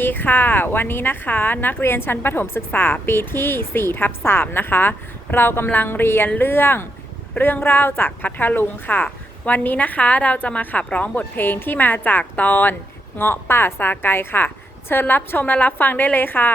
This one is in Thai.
ดีค่ะ วันนี้นะคะนักเรียนชั้นประถมศึกษาปีที่4ทับ3นะคะ เรากำลังเรียนเรื่องเรื่องเล่าจากพัทลุงค่ะ วันนี้นะคะเราจะมาขับร้องบทเพลงที่มาจากตอน เงาะป่าซาไกค่ะ เชิญรับชมและรับฟังได้เลยค่ะ